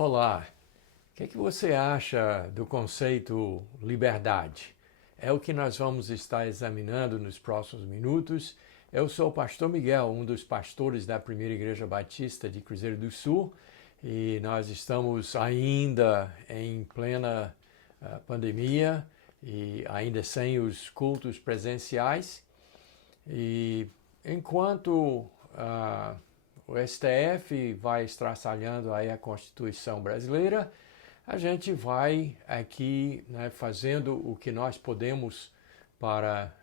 Olá, o que você acha do conceito liberdade? É o que nós vamos estar examinando nos próximos minutos. Eu sou o pastor Miguel, um dos pastores da Primeira Igreja Batista de Cruzeiro do Sul, e nós estamos ainda em plena pandemia e ainda sem os cultos presenciais. E enquanto o STF vai estraçalhando aí a Constituição brasileira, a gente vai aqui, né, fazendo o que nós podemos para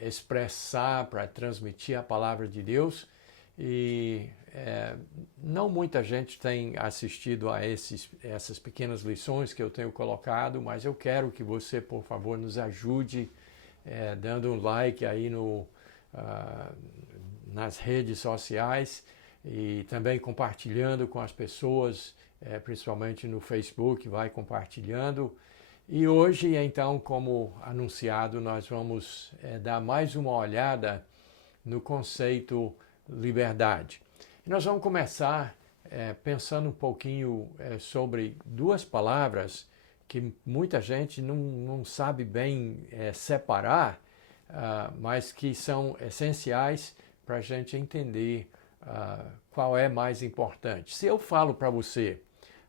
expressar, para transmitir a palavra de Deus. E não muita gente tem assistido a essas pequenas lições que eu tenho colocado, mas eu quero que você, por favor, nos ajude dando um like aí nas redes sociais e também compartilhando com as pessoas, principalmente no Facebook, vai compartilhando. E hoje, então, como anunciado, nós vamos dar mais uma olhada no conceito liberdade. E nós vamos começar pensando um pouquinho sobre duas palavras que muita gente não sabe bem separar, mas que são essenciais para a gente entender qual é mais importante. Se eu falo para você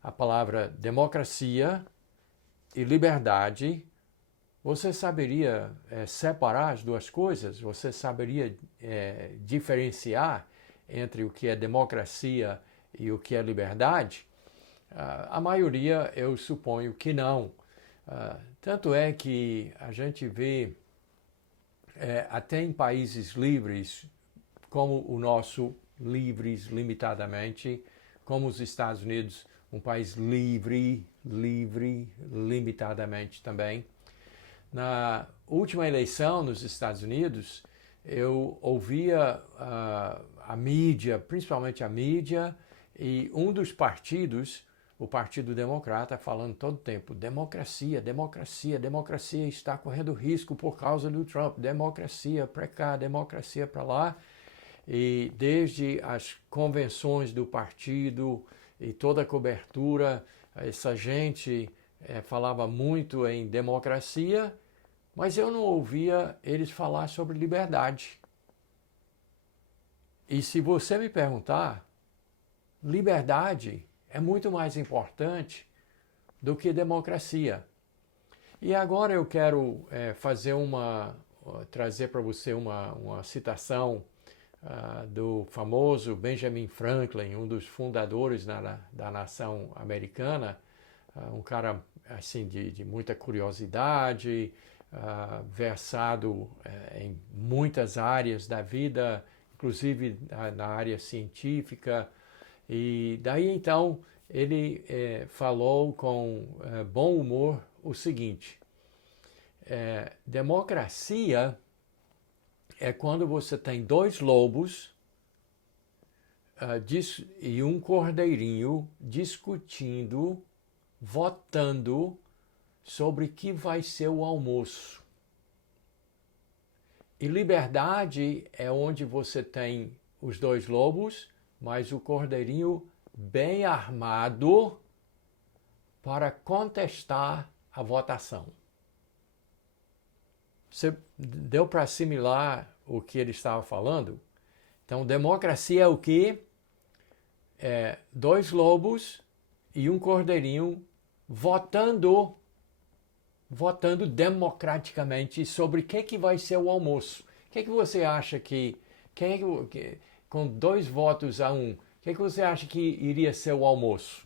a palavra democracia e liberdade, você saberia separar as duas coisas? Você saberia diferenciar entre o que é democracia e o que é liberdade? A maioria, eu suponho que não. Tanto é que a gente vê até em países livres, como o nosso, livres limitadamente, como os Estados Unidos, um país livre, limitadamente também. Na última eleição nos Estados Unidos, eu ouvia a mídia, principalmente a mídia, e um dos partidos, o Partido Democrata, falando todo o tempo, democracia, democracia, democracia está correndo risco por causa do Trump, democracia para cá, democracia para lá. E desde as convenções do partido e toda a cobertura, essa gente falava muito em democracia, mas eu não ouvia eles falar sobre liberdade. E se você me perguntar, liberdade é muito mais importante do que democracia. E agora eu quero trazer para você uma citação do famoso Benjamin Franklin, um dos fundadores da nação americana, um cara assim de muita curiosidade, versado em muitas áreas da vida, inclusive na área científica. E daí então ele falou com bom humor o seguinte: democracia é quando você tem dois lobos e um cordeirinho discutindo, votando sobre que vai ser o almoço. E liberdade é onde você tem os dois lobos, mas o cordeirinho bem armado para contestar a votação. Você deu para assimilar o que ele estava falando? Então, democracia é o quê? Dois lobos e um cordeirinho votando democraticamente sobre o que vai ser o almoço. O que você acha com 2 votos a 1, o que você acha que iria ser o almoço?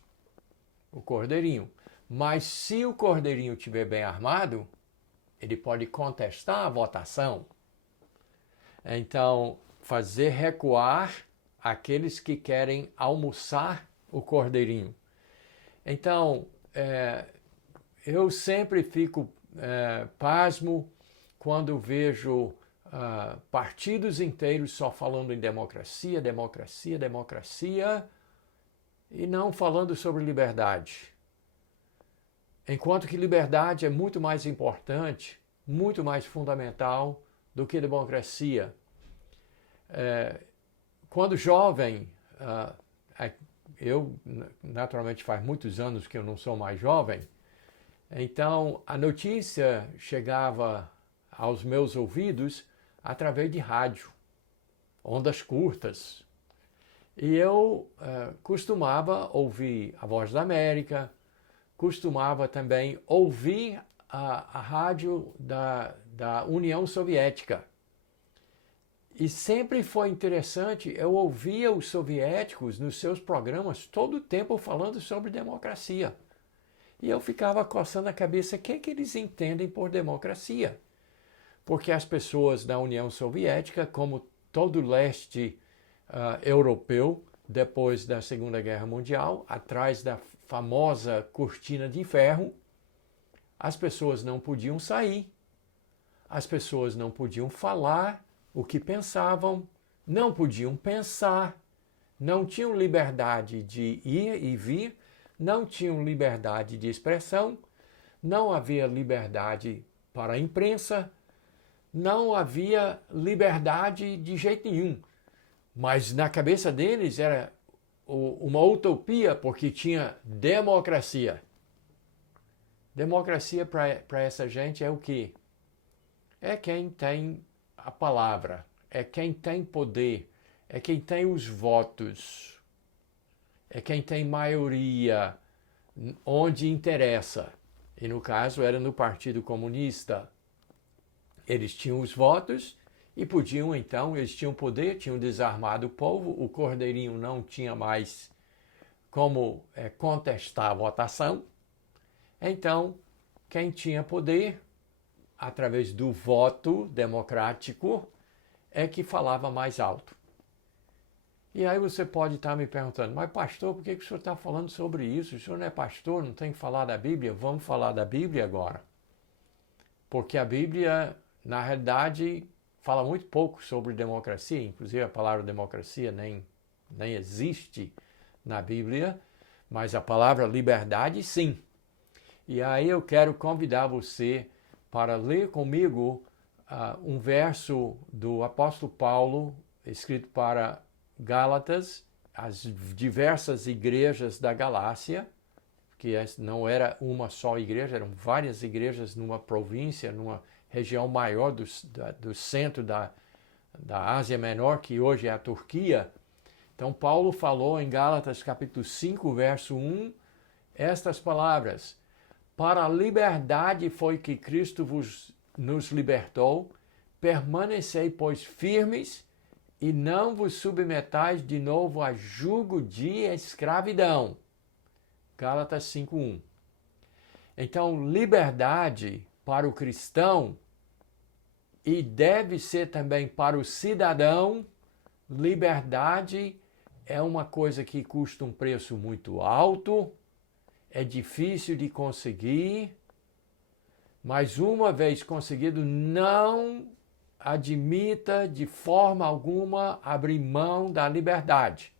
O cordeirinho. Mas se o cordeirinho estiver bem armado, ele pode contestar a votação. Então, fazer recuar aqueles que querem almoçar o cordeirinho. Então, eu sempre fico pasmo quando vejo partidos inteiros só falando em democracia, democracia, democracia, e não falando sobre liberdade. Enquanto que liberdade é muito mais importante, muito mais fundamental do que democracia. Quando jovem, naturalmente faz muitos anos que eu não sou mais jovem, então a notícia chegava aos meus ouvidos através de rádio, ondas curtas. E eu costumava ouvir a Voz da América, costumava também ouvir a rádio da União Soviética. E sempre foi interessante, eu ouvia os soviéticos nos seus programas todo o tempo falando sobre democracia. E eu ficava coçando a cabeça, o que é que eles entendem por democracia? Porque as pessoas da União Soviética, como todo o leste europeu, depois da Segunda Guerra Mundial, atrás da famosa cortina de ferro, as pessoas não podiam sair, as pessoas não podiam falar o que pensavam, não podiam pensar, não tinham liberdade de ir e vir, não tinham liberdade de expressão, não havia liberdade para a imprensa, não havia liberdade de jeito nenhum. Mas na cabeça deles era uma utopia porque tinha democracia. Democracia para essa gente é o quê? É quem tem a palavra, é quem tem poder, é quem tem os votos, é quem tem maioria onde interessa. E no caso era no Partido Comunista. Eles tinham os votos e podiam então, eles tinham poder, tinham desarmado o povo, o Cordeirinho não tinha mais como contestar a votação. Então, quem tinha poder, através do voto democrático, é que falava mais alto. E aí você pode estar me perguntando, mas pastor, por que o senhor está falando sobre isso? O senhor não é pastor, não tem que falar da Bíblia? Vamos falar da Bíblia agora. Porque a Bíblia, na realidade, fala muito pouco sobre democracia, inclusive a palavra democracia nem existe na Bíblia, mas a palavra liberdade sim. E aí eu quero convidar você para ler comigo um verso do apóstolo Paulo, escrito para Gálatas, as diversas igrejas da Galácia, que não era uma só igreja, eram várias igrejas numa província, numa região maior do centro da Ásia Menor, que hoje é a Turquia. Então Paulo falou em Gálatas capítulo 5, verso 1, estas palavras: para a liberdade foi que Cristo nos libertou, permanecei, pois, firmes, e não vos submetais de novo a jugo de escravidão. Gálatas 5:1. Então, liberdade para o cristão, e deve ser também para o cidadão, liberdade é uma coisa que custa um preço muito alto, é difícil de conseguir, mas uma vez conseguido, não admita de forma alguma abrir mão da liberdade.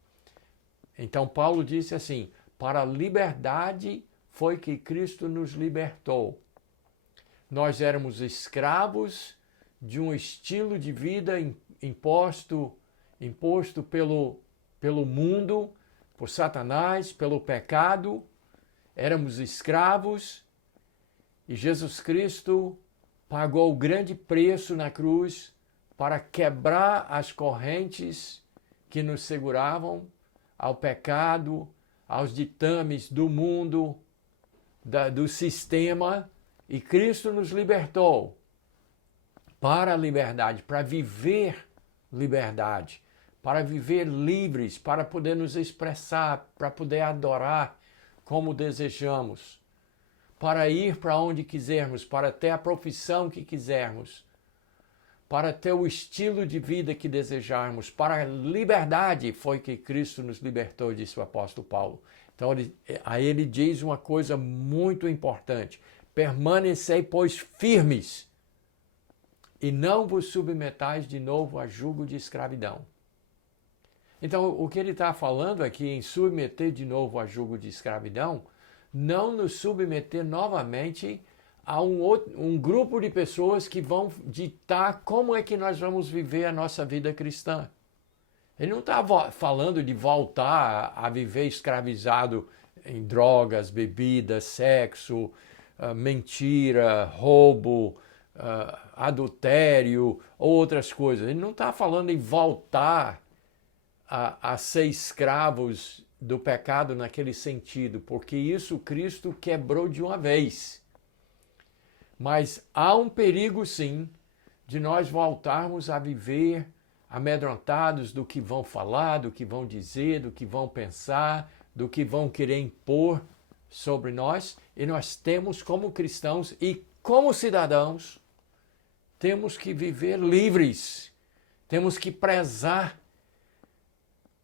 Então Paulo disse assim: para a liberdade foi que Cristo nos libertou. Nós éramos escravos de um estilo de vida imposto pelo mundo, por Satanás, pelo pecado. Éramos escravos e Jesus Cristo pagou o grande preço na cruz para quebrar as correntes que nos seguravam ao pecado, aos ditames do mundo, do sistema, e Cristo nos libertou para a liberdade, para viver liberdade, para viver livres, para poder nos expressar, para poder adorar como desejamos, para ir para onde quisermos, para ter a profissão que quisermos, para ter o estilo de vida que desejarmos, para a liberdade foi que Cristo nos libertou, disse o apóstolo Paulo. Então aí ele diz uma coisa muito importante: permanecei, pois, firmes, e não vos submetais de novo a jugo de escravidão. Então, o que ele está falando aqui em submeter de novo a jugo de escravidão, não nos submeter novamente a um grupo de pessoas que vão ditar como é que nós vamos viver a nossa vida cristã. Ele não está falando de voltar a viver escravizado em drogas, bebidas, sexo, mentira, roubo, adultério, outras coisas. Ele não está falando em voltar a ser escravos do pecado naquele sentido, porque isso Cristo quebrou de uma vez. Mas há um perigo, sim, de nós voltarmos a viver amedrontados do que vão falar, do que vão dizer, do que vão pensar, do que vão querer impor sobre nós. E nós temos, como cristãos e como cidadãos, temos que viver livres, temos que prezar.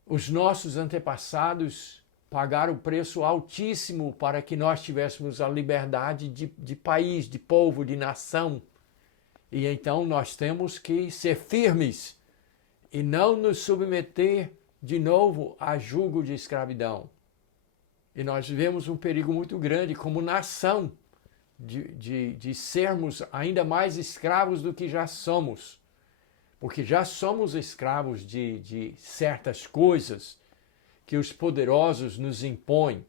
Os nossos antepassados pagaram o preço altíssimo para que nós tivéssemos a liberdade de país, de povo, de nação. E então nós temos que ser firmes e não nos submeter de novo a jugo de escravidão. E nós vivemos um perigo muito grande como nação de sermos ainda mais escravos do que já somos. Porque já somos escravos de certas coisas que os poderosos nos impõem,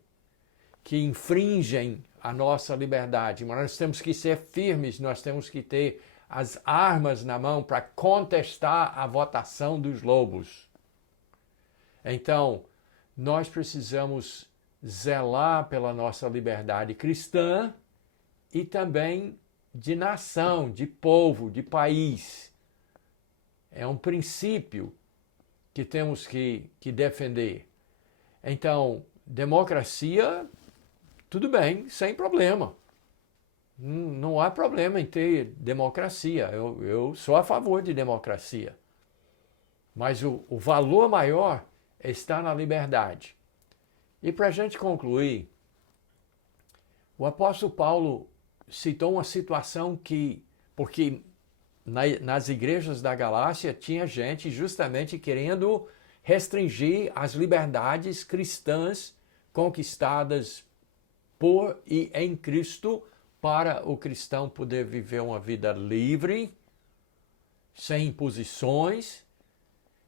que infringem a nossa liberdade. Mas nós temos que ser firmes, nós temos que ter as armas na mão para contestar a votação dos lobos. Então, nós precisamos zelar pela nossa liberdade cristã e também de nação, de povo, de país. É um princípio que temos que defender. Então, democracia, tudo bem, sem problema. Não há problema em ter democracia. Eu sou a favor de democracia. Mas o valor maior está na liberdade. E para a gente concluir, o apóstolo Paulo citou uma situação porque nas igrejas da Galácia tinha gente justamente querendo restringir as liberdades cristãs conquistadas por e em Cristo, para o cristão poder viver uma vida livre, sem imposições.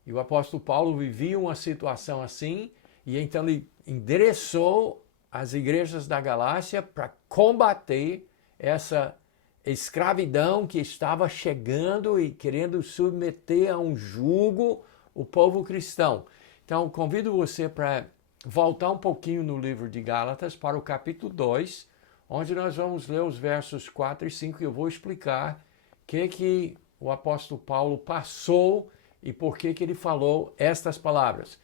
E o apóstolo Paulo vivia uma situação assim, e então ele endereçou as igrejas da Galácia para combater essa escravidão que estava chegando e querendo submeter a um jugo o povo cristão. Então, convido você para voltar um pouquinho no livro de Gálatas para o capítulo 2, onde nós vamos ler os versos 4 e 5 e eu vou explicar o que o apóstolo Paulo passou e por que ele falou estas palavras.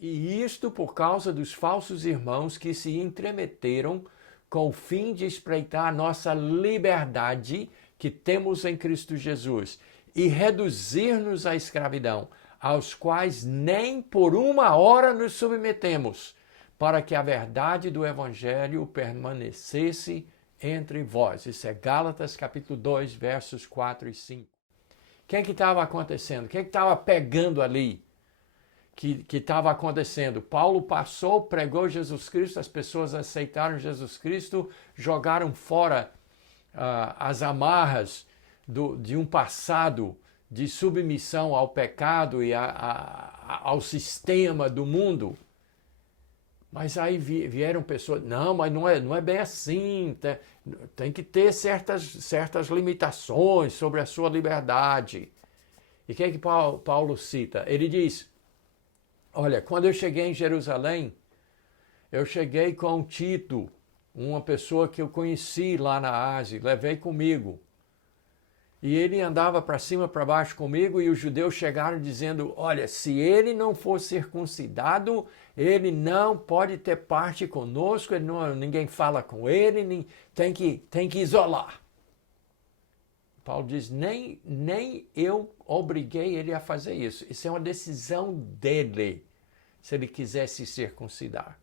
E isto por causa dos falsos irmãos que se entremeteram com o fim de espreitar a nossa liberdade que temos em Cristo Jesus e reduzir-nos à escravidão, aos quais nem por uma hora nos submetemos, para que a verdade do Evangelho permanecesse entre vós. Isso é Gálatas capítulo 2, versos 4 e 5. O que estava acontecendo? O que estava pegando ali? Que estava acontecendo? Paulo passou, pregou Jesus Cristo, as pessoas aceitaram Jesus Cristo, jogaram fora as amarras de um passado de submissão ao pecado e ao sistema do mundo. Mas aí vieram pessoas, não, mas não é bem assim, tem que ter certas limitações sobre a sua liberdade. E o que Paulo cita? Ele diz, olha, quando eu cheguei em Jerusalém, eu cheguei com Tito, uma pessoa que eu conheci lá na Ásia, levei comigo. E ele andava para cima, para baixo comigo, e os judeus chegaram dizendo, olha, se ele não for circuncidado, ele não pode ter parte conosco, ninguém fala com ele, tem que isolar. Paulo diz, nem eu obriguei ele a fazer isso. Isso é uma decisão dele, se ele quiser se circuncidar.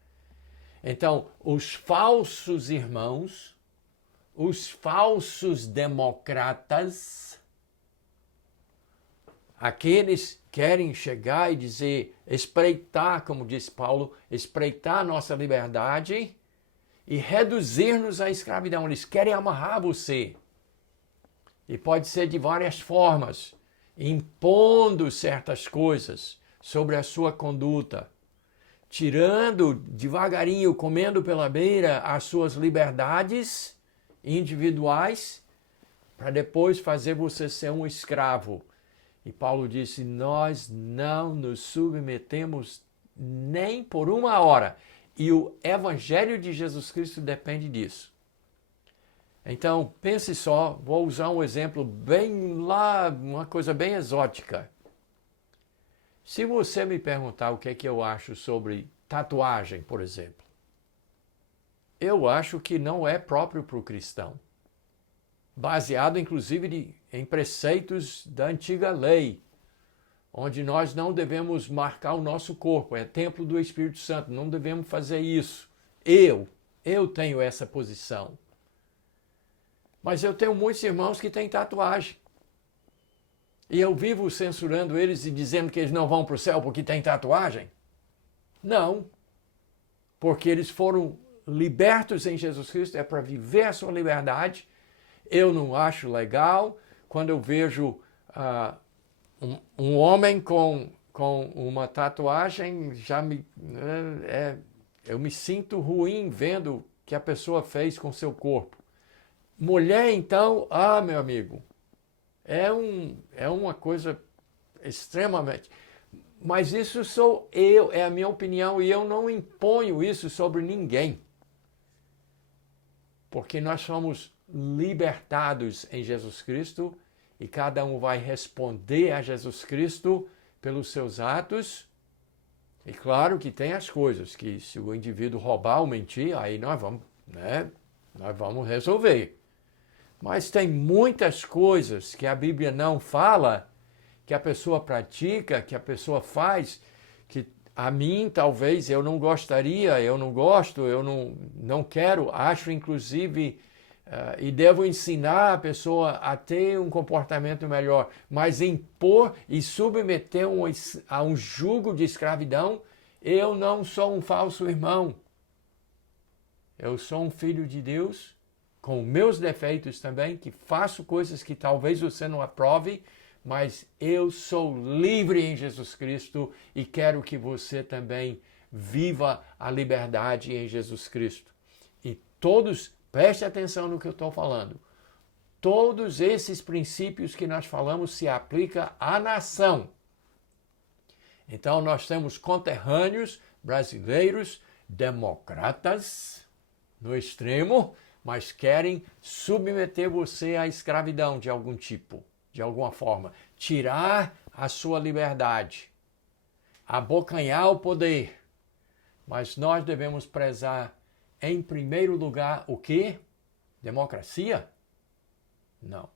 Então, os falsos irmãos, os falsos democratas, aqueles querem chegar e dizer, espreitar, como disse Paulo, espreitar a nossa liberdade e reduzir-nos à escravidão. Eles querem amarrar você. E pode ser de várias formas, impondo certas coisas sobre a sua conduta, tirando devagarinho, comendo pela beira as suas liberdades individuais, para depois fazer você ser um escravo. E Paulo disse, nós não nos submetemos nem por uma hora. E o Evangelho de Jesus Cristo depende disso. Então, pense só, vou usar um exemplo bem lá, uma coisa bem exótica. Se você me perguntar o que é que eu acho sobre tatuagem, por exemplo, eu acho que não é próprio para o cristão. Baseado, inclusive, em preceitos da antiga lei, onde nós não devemos marcar o nosso corpo, é templo do Espírito Santo, não devemos fazer isso. Eu tenho essa posição. Mas eu tenho muitos irmãos que têm tatuagem. E eu vivo censurando eles e dizendo que eles não vão para o céu porque têm tatuagem? Não. Porque eles foram libertos em Jesus Cristo, é para viver a sua liberdade. Eu não acho legal quando eu vejo um homem com uma tatuagem, eu me sinto ruim vendo que a pessoa fez com seu corpo. Mulher, então, meu amigo, é uma coisa extremamente... Mas isso sou eu, é a minha opinião, e eu não imponho isso sobre ninguém. Porque nós somos libertados em Jesus Cristo e cada um vai responder a Jesus Cristo pelos seus atos. E claro que tem as coisas que se o indivíduo roubar ou mentir, aí nós vamos resolver. Mas tem muitas coisas que a Bíblia não fala, que a pessoa pratica, que a pessoa faz, que a mim talvez eu não gostaria, eu não gosto, eu não quero, acho inclusive, e devo ensinar a pessoa a ter um comportamento melhor, mas impor e submeter a um jugo de escravidão, eu não sou um falso irmão. Eu sou um filho de Deus, com meus defeitos também, que faço coisas que talvez você não aprove, mas eu sou livre em Jesus Cristo e quero que você também viva a liberdade em Jesus Cristo. E todos, preste atenção no que eu estou falando, todos esses princípios que nós falamos se aplicam à nação. Então nós temos conterrâneos brasileiros, democratas no extremo, mas querem submeter você à escravidão de algum tipo, de alguma forma, tirar a sua liberdade, abocanhar o poder. Mas nós devemos prezar, em primeiro lugar, o quê? Democracia? Não.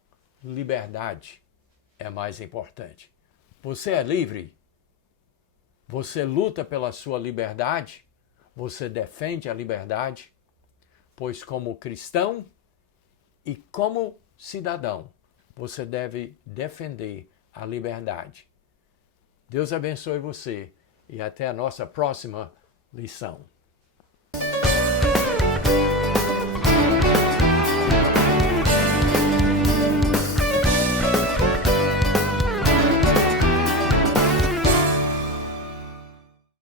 Liberdade é mais importante. Você é livre? Você luta pela sua liberdade? Você defende a liberdade? Pois como cristão e como cidadão, você deve defender a liberdade. Deus abençoe você e até a nossa próxima lição.